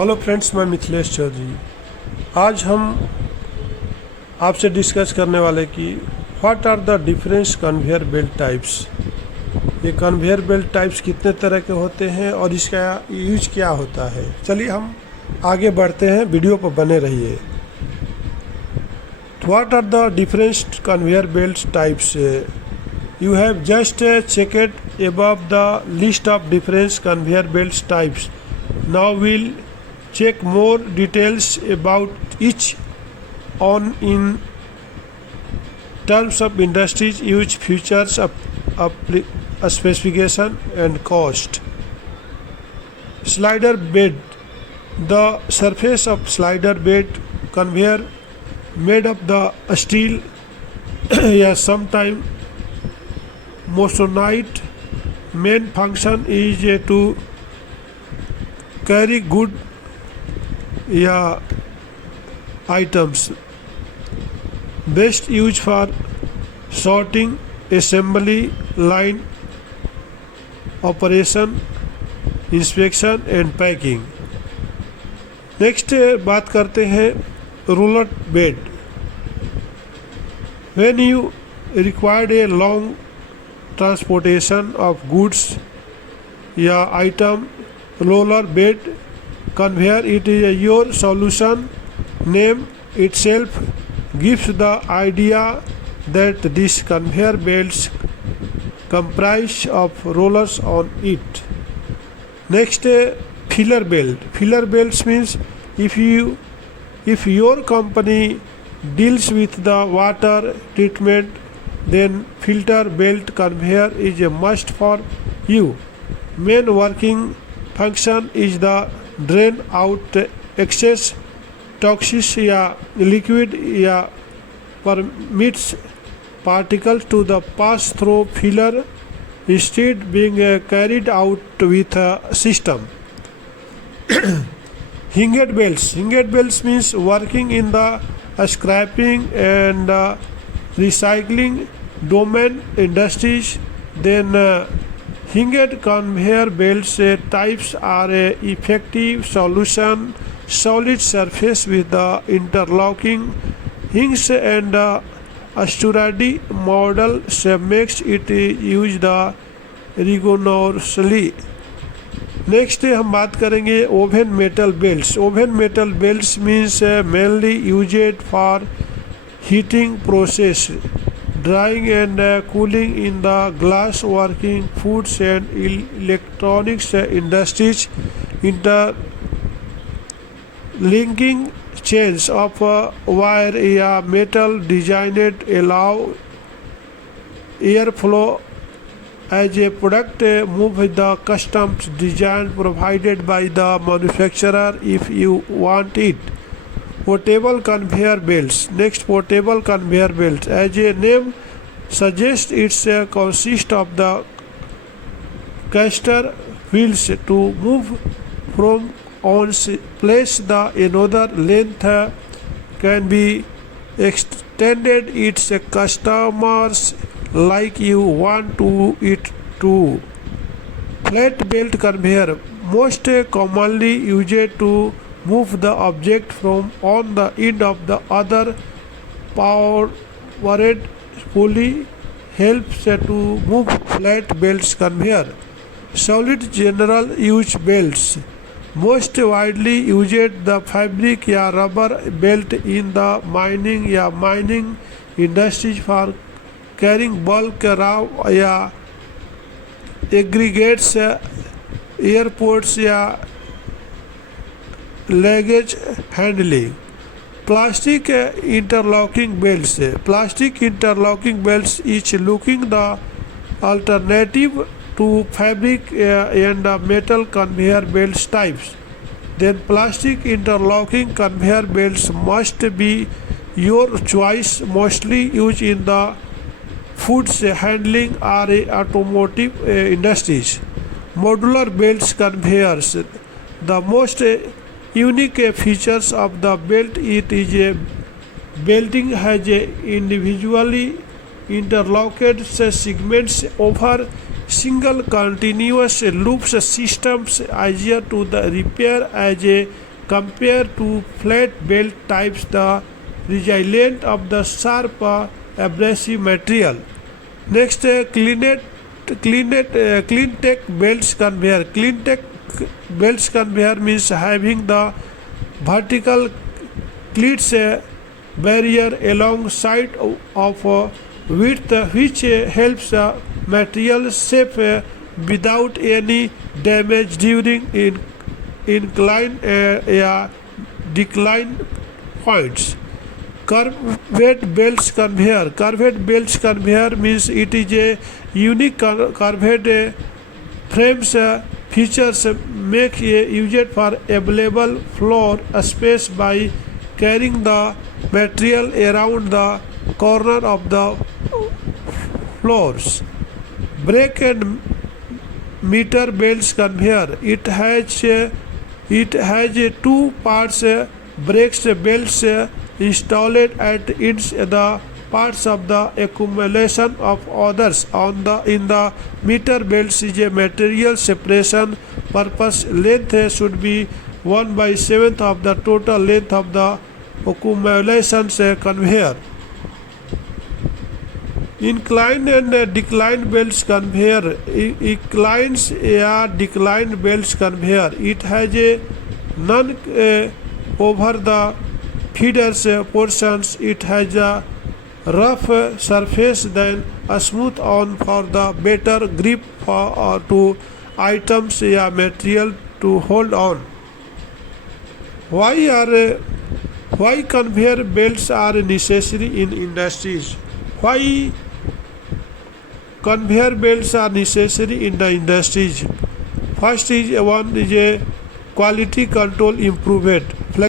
Hello friends, मैं मिथिलेश चौधरी। आज हम आपसे डिस्कस करने वाले कि what are the difference conveyor belt types. ये कन्वेयर बेल्ट टाइप्स कितने तरह के होते हैं और इसका यूज क्या होता है। चलिए हम आगे बढ़ते हैं, वीडियो पर बने रहिए। What are the difference conveyor belt types. You have just checked above the list of different conveyor belt types. Now we'll check more details about each on in terms of industries, use, features, specification and cost. Slider bed. The surface of slider bed conveyor made of the steel या sometimes Moissanite main function is to carry good items. Best used for sorting, assembly line operation, inspection and packing. Next बात करते हैं roller bed. When you required a long transportation of goods या item, roller bed conveyor it is your solution. Name itself gives the idea that this conveyor belts comprise of rollers on it. Next, filler belt. Filler belts means if your company deals with the water treatment, then filter belt conveyor is a must for you. Main working function is the drain out excess toxins या liquid या permits particles to the pass through filler instead being carried out with a system. Hinged belts. Hinged belts means working in the scrapping and recycling domain industries. Then hinged conveyor belts types are a effective solution. Solid surface with the interlocking hinges and sturdy model makes it used rigorously. Next हम बात करेंगे oven metal belts. Oven metal belts means mainly used for heating process, drying and cooling in the glass working, foods and electronics industries. Interlinking chains of wire या metal designed allow airflow as a product move the customs design provided by the manufacturer if you want it. Portable conveyor belts. Next, portable conveyor belts. As a name suggests, it's consists of the caster wheels to move from one place the another. Length can be extended. It's customers like you want to it to. Flat belt conveyor. Most commonly used to move the object from on the end of the other. Powered pulley helps to move flat belts conveyor. Solid general use belts. Most widely used the fabric या rubber belt in the mining industries for carrying bulk raw या aggregates, airports या luggage handling. Plastic interlocking belts. Plastic interlocking belts is looking the alternative to fabric and metal conveyor belts types. Then plastic interlocking conveyor belts must be your choice, mostly used in the foods handling or automotive industries. Modular belts conveyors. The most unique features of the belt it is a belting has a individually interlocked segments over single continuous loops systems easier to the repair as a compared to flat belt types, the resilient of the sharp abrasive material. Next, clean tech belts conveyor. Clean tech belts conveyor means having the vertical cleats barrier alongside of width which helps material shape without any damage during incline decline points. Curved belts conveyor. Curved belts conveyor means it is a unique curved frames features make used for available floor space by carrying the material around the corner of the floors. Brake and meter belts conveyor. It has two parts brakes belts installed at ends the parts of the accumulation of others on the in the meter belts is a material separation purpose. Length should be 1/7 of the total length of the accumulation conveyor. Incline and decline belts conveyor. Inclines decline belts conveyor. It has a none over the feeders portions. It has a rough surface than a smooth on for the better grip to items material to hold on. Why conveyor belts are necessary in industries? Why conveyor belts are necessary in the industries? First is one is a quality control improvement.